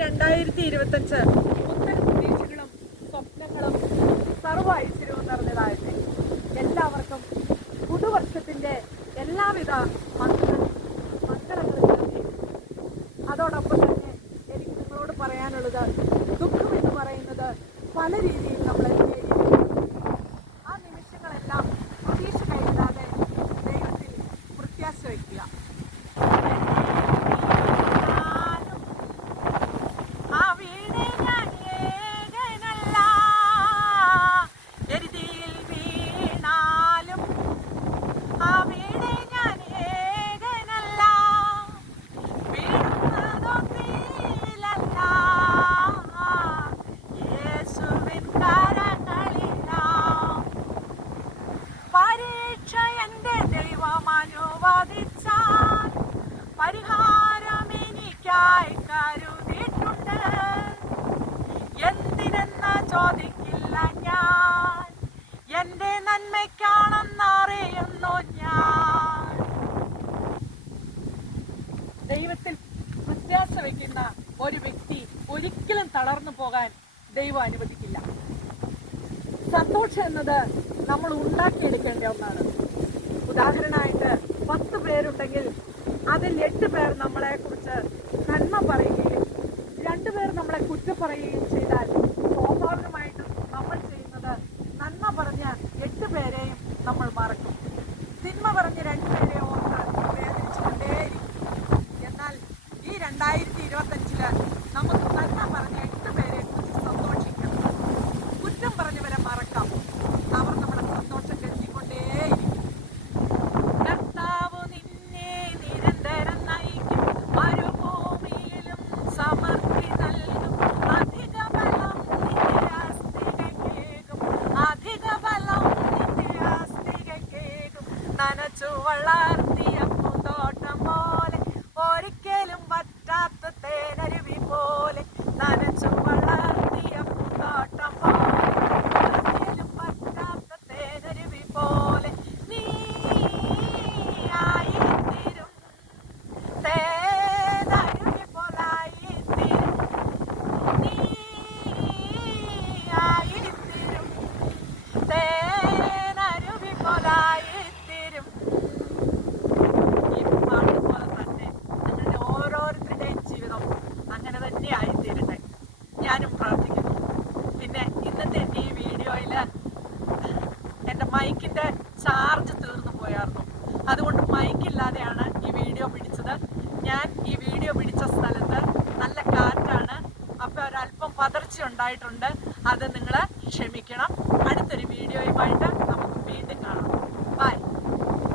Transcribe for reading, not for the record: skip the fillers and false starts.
2025 പുത്തൻ പ്രതീക്ഷകളും സ്വപ്നങ്ങളും സർവ്വ ഐശ്വര്യവും നിറഞ്ഞതായിട്ട് എല്ലാവർക്കും പുതുവർഷത്തിന്റെ എല്ലാവിധ മംഗളങ്ങളും. അതോടൊപ്പം തന്നെ എനിക്ക് നിങ്ങളോട് പറയാനുള്ളത്, ദുഃഖം എന്ന് പറയുന്നത് പല രീതിയിൽ നമ്മളെ ആ നിമിഷങ്ങളെല്ലാം പ്രതീക്ഷ കൈവിടാതെ ദൈവത്തിൽ പ്രത്യാശ വയ്ക്കുക. പരിഹാരം എനിക്കായി കരുതിയിട്ടുണ്ട്. എന്തിനെന്ന് ചോദിക്കില്ല ഞാൻ, എന്റെ നന്മയ്ക്കാണെന്നറിയുന്നു ഞാൻ. ദൈവത്തിൽ പ്രത്യാശ വയ്ക്കുന്ന ഒരു വ്യക്തി ഒരിക്കലും തളർന്നു പോകാൻ ദൈവം അനുവദിക്കില്ല. സന്തോഷം എന്നത് നമ്മൾ ഉണ്ടാക്കിയെടുക്കേണ്ട ഒന്നാണ്. ഉദാഹരണമായിട്ട് 10 പേരുണ്ടെങ്കിൽ അതിൽ 8 പേർ നമ്മളെ കുറിച്ച് നന്മ പറയുകയും 2 പേർ നമ്മളെ കുറ്റം പറയുകയും ചെയ്താൽ സ്വാഭാവികമായിട്ടും നമ്മൾ ചെയ്യുന്നത് നന്മ പറഞ്ഞ 8 പേരെയും നമ്മൾ മറക്കും. തിന്മ പറഞ്ഞ് 2 പേരെ ഓർത്ത് വേദനിച്ചുകൊണ്ടേയിരിക്കും. എന്നാൽ ഈ 2025 നമുക്ക് നന്മ പറഞ്ഞ 8 പേരെ കുറിച്ച് സന്തോഷിക്കാം. കുറ്റം പറഞ്ഞവരെ മറക്കാം. അവർ നമ്മുടെ സന്തോഷം കെട്ടിക്കൊണ്ടേയിരിക്കും. നനച്ചു വളർത്തിയ പൂന്തോട്ടം പോലെ, ഒരിക്കലും വറ്റാത്ത തേനരുവി പോലെ, നനച്ചു വളർത്തിയ പൂന്തോട്ടം പോലെ, ഒരിക്കലും വറ്റാത്ത തേനരുവി പോലെ, നീ ആയിത്തീരും, തേനരുവി പോലായിത്തീരും, നീ ആയിത്തീരും, തേനരുവി പോലായി. ഞാനും പ്രാർത്ഥിക്കുന്നു. പിന്നെ ഇന്നത്തെ എൻ്റെ ഈ വീഡിയോയിൽ എൻ്റെ മൈക്കിൻ്റെ ചാർജ് തീർന്നു പോയായിരുന്നു. അതുകൊണ്ട് മൈക്കില്ലാതെയാണ് ഈ വീഡിയോ പിടിച്ചത്. ഞാൻ ഈ വീഡിയോ പിടിച്ച സ്ഥലത്ത് നല്ല കാറ്റാണ്. അപ്പോൾ ഒരല്പം പതർച്ച ഉണ്ടായിട്ടുണ്ട്. അത് നിങ്ങൾ ക്ഷമിക്കണം. അടുത്തൊരു വീഡിയോയുമായിട്ട്